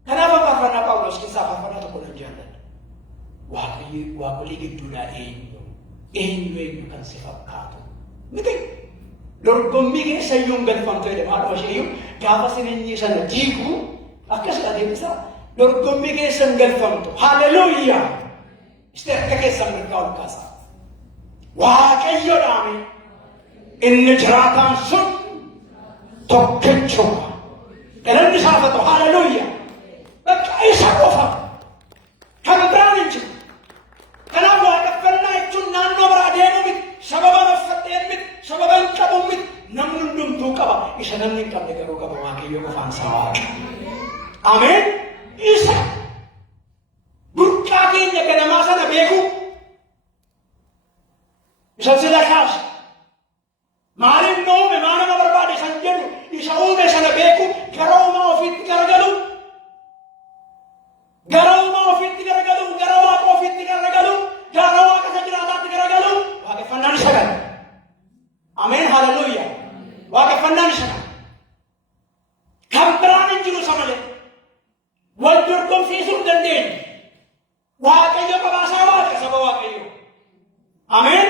Kanaaf faarfannaa Phaawulos keessaa faarfannaa tokko nan jaalladha. Waaqolii gidduudhaa eenyu kan si fakkaatu. Miti dorgommii keessa iyyuu hin galfamtu jedhama. Haadhuma ishee iyyuu gaafa sineenyi sana diiguu akkas adeemsa dorgommii keessa hin galfamtu. Haleluuyaa. Ishee akka keessan mirgaa ol kaasa. Waaqayyoodhaan inni jiraataan sun tokkichuma. Galanni isaa haa ta'u. Haleluuyaa. Bakka isa qofa. Kan biraan hin jiru. Kanaaf waaqeffannaa jechuun naannoo biraa deemu miti. Sababa naffateen miti. Sababa hin qabu miti. Namni hundumtuu qaba. Isa namni hin qabne garuu qaba. Waaqayyo qofaan isaa Waaqa. Ameen. Isa burqaa keenya isa sila kaas maalin noome maanama barbaade san jedhu isa uume sana beeku gara uumaa ofiitti garagalu gara uumaa ofiitti garagalu gara waaqa ofiitti garagalu gara waaqa isa jiraataatti garagalu waaqeffannaan isa gala. Ameen haleluuyaa. Waaqeffannaan isa gala. Kan biraan hin jiru isa malee wal dorgomsiisuu hin dandeenye. Waaqayyo qabaasaa waaqa saba waaqayyo. Ameen.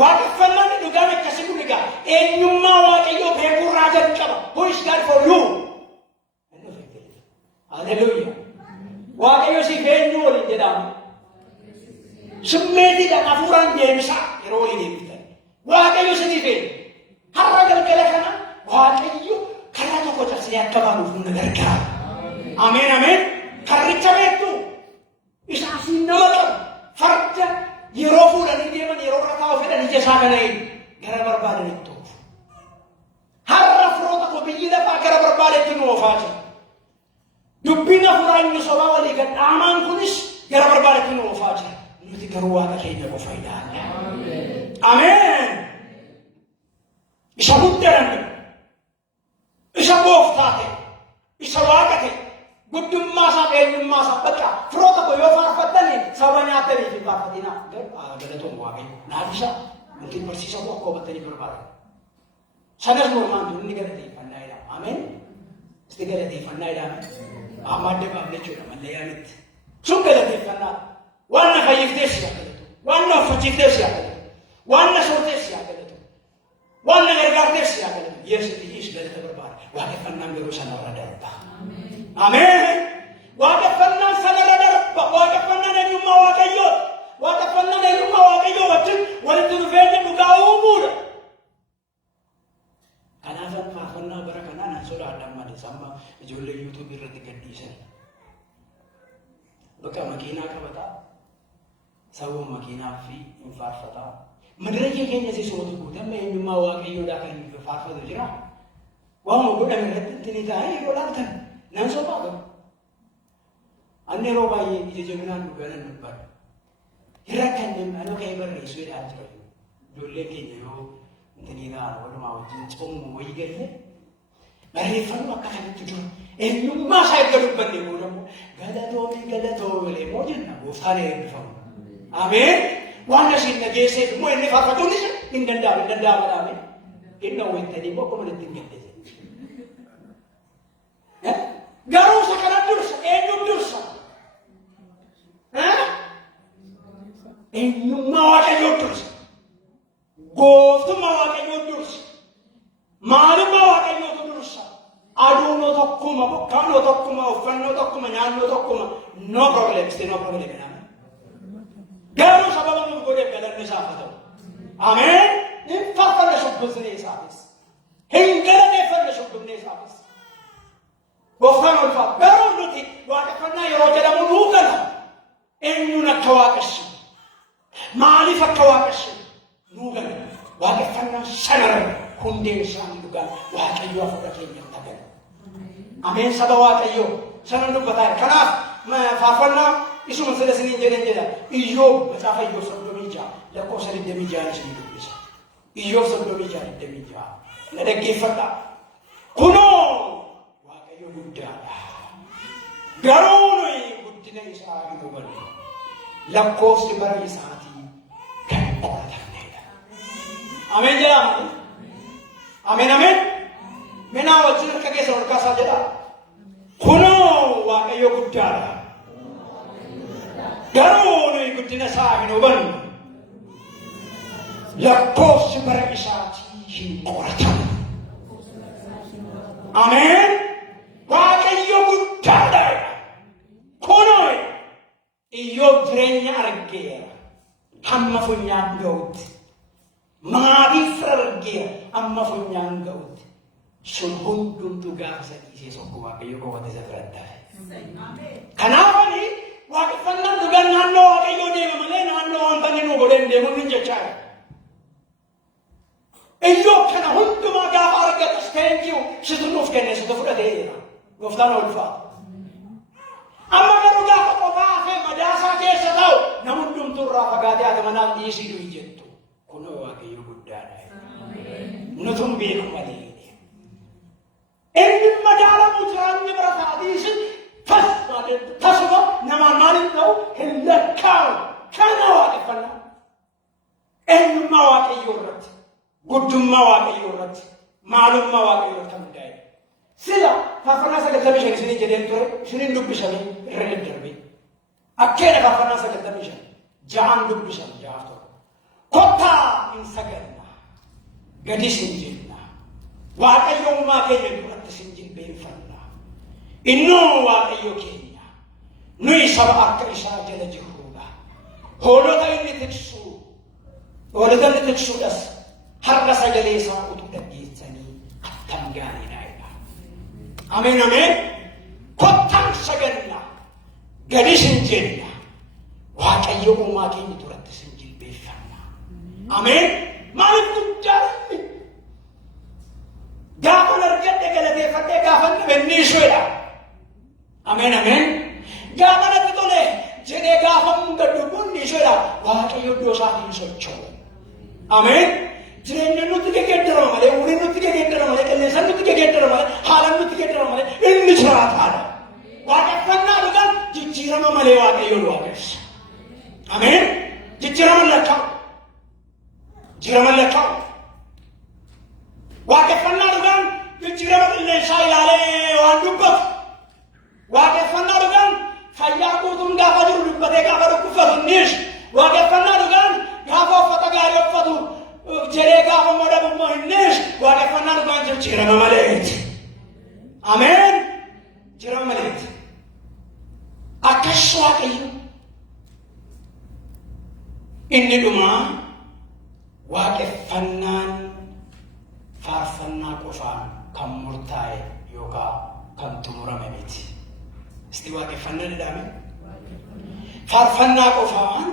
Waaqeffannaan dhugaan akkasii kun egaa eenyummaa waaqayyoo beekuurraa jalqaba. Who is God for you? Haleluuyaa. Waaqayyo siif eenyu waliin jedhama. Simmeetiidhaan hafuuraan deebisaa yeroo waliin deebitan. Waaqayyo siif eenyu. Har'a galgala kana waaqayyo karaa tokko cabsee akka baanuuf nu gargaara. Ameen ameen. Karricha beektu. Isaasiin nama qabu. Farda yeroo fuudhanii deeman yeroo irra taa'u fedhan ija isaa kana hin gara barbaadanitti ta'uuf. Har'a firoota koo biyyi lafaa gara barbaadetti nu oofaa jira. Dubbiin hafuuraa inni sobaa walii gad dhaamaan kunis gara barbaadetti nu oofaa jira. Nuti garuu waaqa keenya qofa ilaalla. Ameen. Isa guddaadhaan jedhu. Isa gooftaa ta'e. Isa waaqa ta'e. Guddummaa isaa eenyummaa isaa bakka firoota koo yoo faarfattanii saba nyaatanii fi faarfatinaa galatoon waaqayyo naafisa mungkin barsiisa koo akka hubattanii barbaadan. Sanas mormaan jiru inni galateeffannaa jedhama. Ameen. Isti galateeffannaa jedhama. Amma adda baafne jechuudha mallayyaanitti. Sun galateeffannaa. Waan na fayyifteef si yaadatu. Waan na uffachiifteef si yaadatu. Waan na soorteef si yaadatu. Waan na gargaarteef si yaadatu. Yesuuti is galata barbaada. Waaqeffannaan yeroo sanarra darba. Ameen. Waaqeffannaan sanarra darba. Waaqeffannaan eenyummaa waaqayyoo. Waaqeffannaan eenyummaa waaqayyoo wajjin walitti dhufeenya dhugaa uumuudha. Kanaafan faarfannaa bara kanaa nan sodaadhaan malee amma ijoollee yuutuub irratti gadhiisan. Bakka makiinaa qabataa. Sababa makiinaa fi hin faarfataa. Madarajee keenya si sooti guutamma eenyummaa waaqayyoodhaa kan hin faarfatu jira. Waan godhame irratti ni taa'ee yeroo laaltan. Nan soba kan anne yeroo baay'ee ija jabinaan dhuganan dubbadha. Hirra kanneen anoo ka'ee barreessuu jedhaa jira. Ijoollee keenya yoo intanii ta'an walumaa wajjin coomu wayii galle barreeffamuu akka kanatti jiru eenyummaa isaa erga dubbanne booda immoo galatoomee moo jenna gooftaan eebbifamu. Ameen. Waan asiin dhageesseef immoo inni faarfatuunis hin danda'ama. Inni hawwattanii immoo akkuma natti hin galle. Garuu isa kana dursa eenyuun dursa? Eenyummaa waaqayyoo dursa. Gooftummaa waaqayyoo dursa. Maalummaa waaqayyootu dursa. Aduunoo tokkuma, bokkaanoo tokkuma, uffannoo tokkuma, nyaannoo tokkuma. No problem, still no problem. Garuu sababa nuuf godheef galanni isaaf haa ta'u. Ameen. Hin faarfanne shubbisnee isaafis. Hin galateeffanne shubbisnee isaafis. Gooftaan ulfaatu garuu nuti waaqeffannaa yeroo jedhamu nuu gala. Eenyuun akka waaqessu maaliif akka waaqessu nuu gala. Waaqeffannaa sanarra hundeen isaanii dhugaan waaqayyo hafuura keenyatti tagala. Ameen. Saba waaqayyoo sana dubbataa. Kanaaf faarfannaa isuma sila siniin jedha. Iyyoob macaafa Iyyoob 36 lakkoofsa 26 isin dubbisa. Iyyoob 36 na dhaggeeffadhaa. Kunoo guddaadha. Garuu nuyi guddina isaa hin hubanne. Lakkoofsi bara isaatii kan dhalatamedha. Ameen jedhama. Ameen ameen. Minaa wajjin harka keessa ol kaasaa jedha. Kunoo waaqayyo guddaadha. Garuu nuyi guddina isaa hin hubanne. Lakkoofsi bara isaatii hin qoratamu. Ameen. Waaqayyo guddaadha. Kunoo Iyyoob jireenya argeera. Hamma funyaan ga'utti. Maaliif argeera hamma funyaan ga'utti. Sun hundumtuu gaafa sadii tokko waaqayyo qofatu isa filadha. Kanaafani waaqeffannaan dhugaan naannoo waaqayyoo deema malee naannoo wanta inni nu godheen deemuun hin jechaadha. Iyyoob kana hundumaa gaafa argatas thank you situ nuuf kenne situ fudhateera. Gooftaan ulfaatu. amma garuu gaafa qofaa hafee madaasaa keessa ta'u namuddumtu irraa fagaatee adamanaaf dhiisii du'i jettu. Kunoo Waaqayyo guddaadha. Nutum beeku malee. Inni madaalamu jiraanni bira taatiisi tasuma namaan maaliin ta'u hin lakkaa'u. Kana waaqeffannaa. Eenyummaa Waaqayyoo irratti, guddummaa Waaqayyoo irratti, maalummaa Waaqayyoo irratti kan hundaa'e. Sila faarfannaa 95 isinii jedheen ture, isiniin dubbisanii irra daddarbe. Akkeedha faarfannaa 95 ja'aan dubbisan ja'aaf tokko. Kottaa hin saganna, gadis hin jenna. Waaqayyo uumaa keenya duratti sin jilbeenfanna. Innoo Waaqayyo keenya, nuyi saba akka isaa jala jirrudha. Hoolota inni tiksu, hoolota inni tiksuudhas har'a sagalee isaa utuu dhaggeessanii attam gaariidha. Ameen ameen. Kottaan saganna, gadis hin jenna. Waaqayyo uumaa keenya duratti sin jilbeenfanna. Ameen. Maaliif guddaadha? Gaafa argadde galateeffadhee gaafa dhabe isheedha. Ameen ameen. Gaafa natti tole jedhee gaafa hunda dubbuun isheedha. Waaqayyo iddoo isaatiin socho'u. Ameen. Jireenya nutti geggeeddarama malee, umriin nutti geggeeddarama malee, qilleensa nutti geggeeddarama malee, haalaan nutti geggeeddarama malee, inni jiraataadha. Waaqeffannaa dhugaan jijjiirama malee Waaqayyo nu waaqessa. Ameen. Jijjiirama lakkaa'u. Jijjiirama lakkaa'u. Waaqeffannaa dhugaan jijjiirama qilleensaa ilaalee waan dubbatu. Waaqeffannaa dhugaan fayyaa guutuun gaafa jiru dubbatee gaafa dhukkubfatu innis. Waaqeffannaa dhugaan gaafa uffata gaarii uffatu jedhee gaafa madabummaa innis. Waaqeffannaa dhugaan jijjiirama maleeti. Ameen. Jijjiirama maleeti. Akkas Waaqayyo inni dhumaa waaqeffannaan faarfannaa qofaan kan murtaa'e yookaan kan xumurame miti. Isti waaqeffannaa jedhame faarfannaa qofaan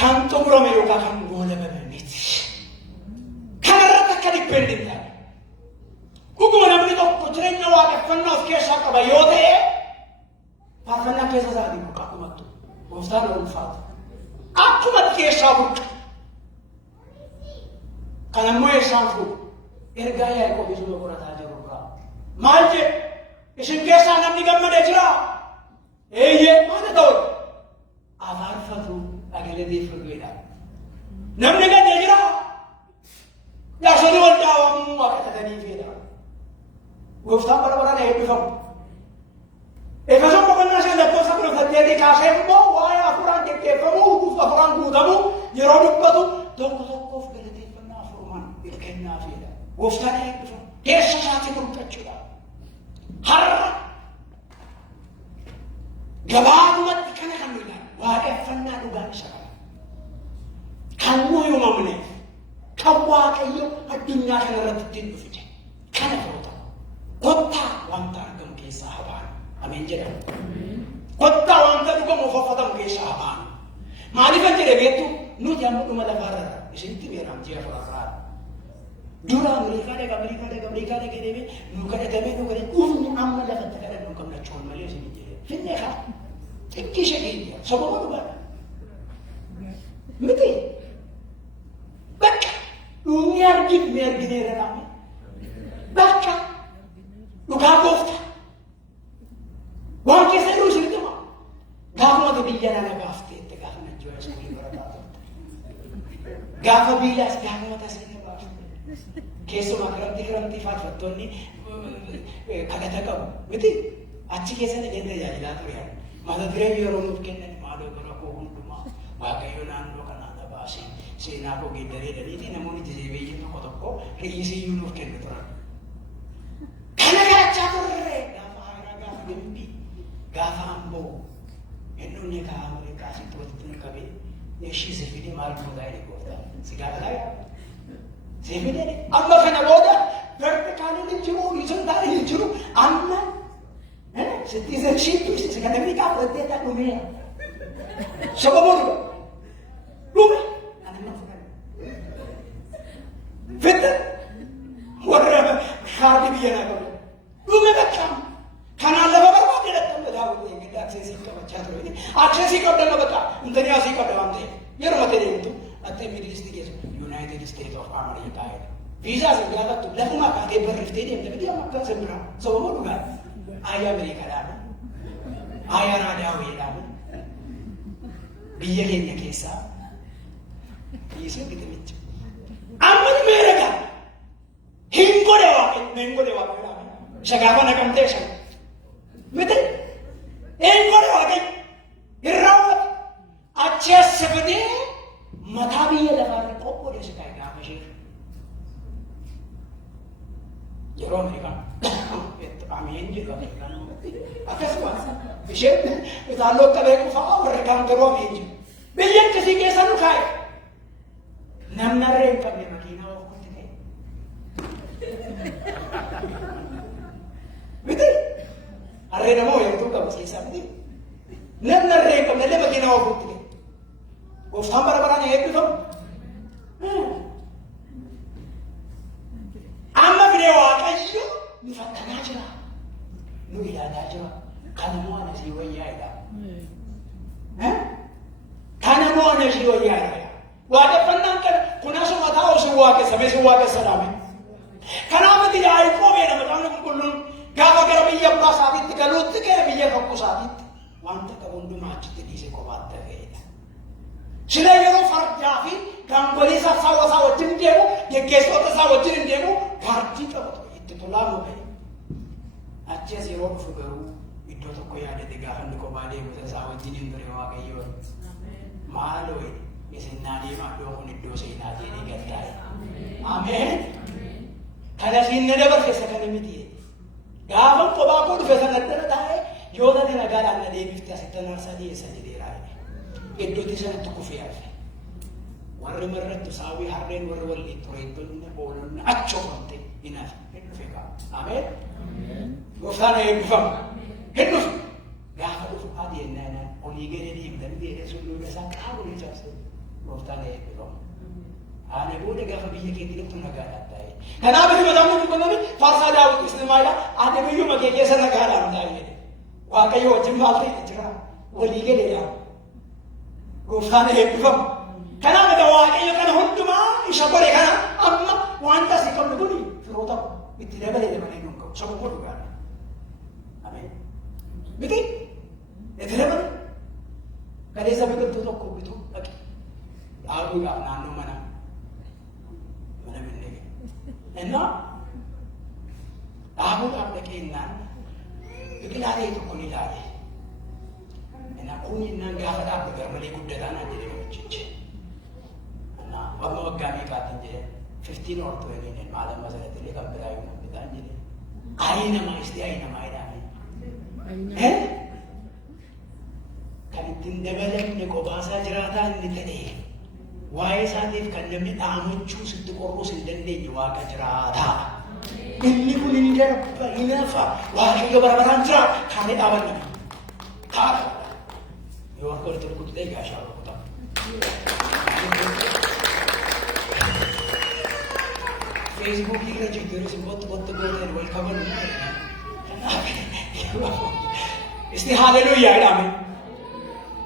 kan xumurame yookaan kan goolabame miti. Kanarratti akka dippeendiin ta'a. Dhuguma namni tokko jireenya waaqeffannaa of keessaa qaba yoo ta'e faarfannaa keessa isaatii burqa akkumattu gooftaan ulfaata. Akkumatti keessaa burqa. Kan ammoo eessaan fuudhu ergaa Yaaqoob isuma qorataa jiru irraa maal jedhe isin keessaa namni gammadee jira? Eeyyee maal ta'u? Afaarfatu agalateeffatuudha. Namni gaddee jira? Jaarsolii waldaa waamuu waaqeffatanii fedha. Gooftaan bara baraan eebbifamu. Efesoon boqonnaa 5:18 kaasee immoo waa'ee hafuuraan geggeeffamuu, hafuuraan guutamuu yeroo dubbatu tokko tokkoof galateeffannaa hafuurumaan kennaa fedha. Gooftaan eebbifamu. Keessa isaatii burqachuudha. Har'a gabaabumatti kana kan nuyi waaqeffannaa dhugaan isa qaba. Kan nuyi uumamneef, kan Waaqayyo addunyaa kanarratti ittiin dhufite. Kana ta'uu ta'u. Kottaa wanta argamu keessaa habaan. Ameen jedhamu. Kottaa wanta dhugamu uffatamu keessaa habaan. Maaliifan jedhe beektu nuti amma dhuma lafaarra isinitti beeram ji'a furarraa. Dura Ameerikaa deemee nu kadhatamee nu kadhate dhufni amma lafatti kadhatu nu gammachuun malee isin jedhe. Finne kaa xiqqii ishee keenya sababa dhugaadha. Miti bakka dhumni argineera dhaame. Bakka dhugaa goofta. Waan keessa jiru isin dhuma. Gaafumatu biyya nana gaafteette gaafa najjoo isin barataa turte. Gaafa biyyaas gaafumata isin keessumaa kiramtii faarfattoonni kadhata qabu. Miti achi keessatti illee tajaajilaa ture. Mata dureen yeroo nuuf kennan maaloo bara koo hundumaa Waaqayyo naannoo kanaa tabaasee seenaa koo geeddaree daliitii namoonni jajjabeeyyiin tokko re'isiyyuu nuuf kennu turan. Kana kadhachaa turre gaafa haaraa gaafa gimbii gaafa amboo hedduun eegaa Ameerikaa sitti walitti nu qabee ishii sirfidee maal gootaa jedhe gooftaa si gaafataa Sebenarnya Allah kana booda vertikaalii ni jiru, horizontaalii ni jiru. Amma citizenship isa kan Ameerikaa fudhatee taa dhumeera. Sababa dhume anamma fudhate. Fitta warra kaardii biyya naa qabu. Dhume bakka kanaan lafa barbaade dhaqqabe. waan ta'eef yeroo ta'e deemtu ati Middle East United States of America viizaa si gaafattu lafuma kaatee barriftee deemte miti amma akka simbira sababa dhugaa ayyaa Ameerikaadhaan ayyaa raadaawweedhaan biyya keenya keessaa dhiisuu bitamicha amma ni meeqa hin godhe waaqedhaan isa gaafa naqamtee isa miti hin godhe waaqedhaan irraawwate achi as fidee mataa biyya lafaarra qoqqoodee si kaa'e gaafa ishee yeroo Ameerikaan ameen jedhu Ameerikaan akkasumas isheen itaalloo qabee qofaa warra kaan garuu ameen jedhu biyya akkasii keessa nu kaa'e namni harree hin qabne makiinaa ofuutti ta'e miti harree namoo yeroo qabu keessaa miti namni harree hin qabne illee makiinaa ofuutti ta'e gooftaan bara baraan eebbifamu amma bidee waaqayyo nu fattanaa jira nu ilaalaa jira kana moo ana sii wayyaadha kana moo ana sii wayyaadha waaqeffannaan kana kun asuma taa'u si waaqessamee si waaqessanaame kanaafati Yaaqoobii nama qaamni qulqulluun gaafa gara biyya abbaa isaatiitti galuutti gara biyya kakuu isaatiitti wanta qabu hundumaa achitti dhiise kophaatti ta'eedha. Sila yeroo fardaa fi gaangolee isaa wajjin deemu geggeessitoota isaa wajjin hin deemu paartii qabatu itti tolaamu ta'e. Achi as yeroo dhufu garuu iddoo tokko yaadate gaafa inni kophaa deemu isaa wajjin hin ture waaqayyoon maaloo isin naa deemaa iddoo kun iddoo seenaa deemee gaddaa'e. Ameen. Kana siin na dabarfessa kana miti. Gaafa kophaa koo dhufe sana dhala taa'e yoo tati nagaadhaan na deebifte asitti narsaa dhiyeessa jedheeraa. Iddootti sanatti kufee hafe. Warri marrattu saawwi harreen warri walii tureettonni oolonni achoofamte hin hafe. Hin dhufe qaba. Ameen. Gooftaan eebbifamu. Hin dhufe. Gaafa dhufu adeemnaan olii gadi deemtanii deedeessuun luba isaa qaamuun cabse. Gooftaan eebbifamu. Haala booda gaafa biyya keetti dhuftu nagaadhaan taa'e. Kanaaf itti mataan qulqulluun faarsaa daawwitu islamaadha. Ati biyyuma kee keessa nagaadhaan taa'e. Waaqayyo wajjin maal ta'e jira. Walii gadi dhaabu. Gooftaan eebbifamu. Kanaaf egaa waaqayyo kana hundumaa isa godhe kana amma wanta asii qabnu kuni firoota itti dabalee malee nuun qabu. Saba koo dhugaadha. Ameen. Miti itti dabalee galeessa biqiltuu tokko bituu dhaqe. Dhaabuudhaaf naannoo mana minnee. Innaa dhaabuudhaaf dhaqee innaan biqilaa ta'e tokko ni ilaale. Kun innaan gaafa dhaabdu garmalee guddataan aan jedhee hojjeche. Amma waggaa meeqaatiin jedhee 15 or 20 maala masalatti illee kan biraa yoo nambitaan jedhee. Ayi namaa istee ayi namaa jedhame. Kan ittiin dabalamne qophaasa jiraataa inni ta'e waa'ee isaatiif kan namni dhaamachuu sitti qorruus hin dandeenye waaqa jiraataa. Inni kun hin darba hin hafa waaqayyo bara baraan jira kaanee dhaabanna. Taata. Yoo akka walitti rukutu ta'e gaashaa rukuta. Feesbuukii irra jirtu yeroo isin bottu gooteen wal qabannu. Isti haaleluyyaa jedhame.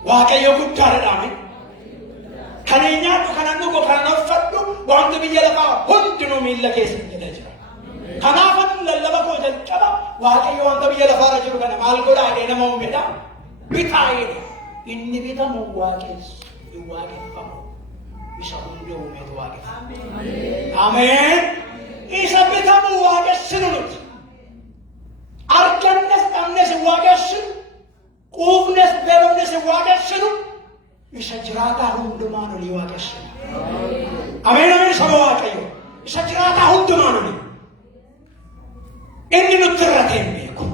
Waaqayyo guddaadha jedhame. Kan hin nyaadhu kanan dhugu kanan uffadhu wanti biyya lafaa hundinuu miilla keessa jedha jira. Kanaafan lallaba koo jalqaba waaqayyo wanta biyya lafaarra jiru kana maal godhaa jedhee nama uumedha. Bitaa'edha. Inni bitamu waaqessu hin waaqeffamu. Isa hunda uumetu waaqeffamu. Ameen. Isa bitamu waaqessinu nuti. Argannes dhabnes hin waaqessinu. Quufnes beelofnes hin waaqessinu. Isa jiraataa hundumaan olii waaqessinu. Ameen ameen saba waaqayyo. Isa jiraataa hundumaan olii. Inni nutti irratee hin beeku.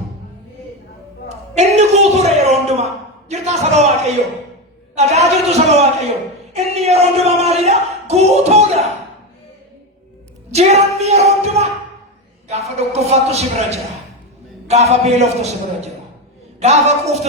Inni guutuudha yeroo hundumaa. Jirtaa saba waaqayyo. Dhagaa jirtu saba waaqayyo. Inni yeroo hundumaa maalidha? Guutuudha. Jiranni yeroo hundumaa. Gaafa dhukkubfattu si bira jira. Gaafa beeloftu si bira jira. Gaafa quuftu